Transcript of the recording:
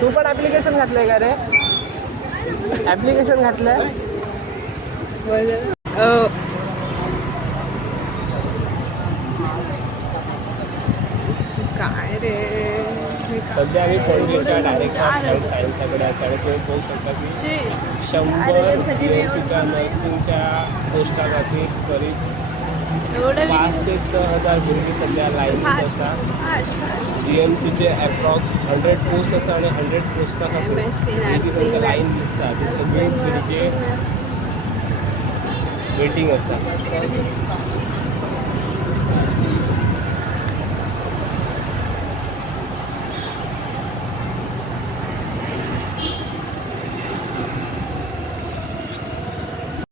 तू पण ऍप्लिकेशन घातलंय का रे? ऍप्लिकेशन घातलंय? काय रे सध्या आम्ही पणजीच्या डायरेक्ट सायन्सकडे असताना तुम्ही बघू शकता की 100 BSCच्या नर्सिंगच्या पोस्टासाठी करीब 5 ते 6,000 मुलगी सध्या लाईन असतात. GMCचे अप्रॉक्स 100 पोस्ट असतात आणि 100 पोस्टासाठी लाईन दिसतात. सगळे मुलगे वेटिंग असतात.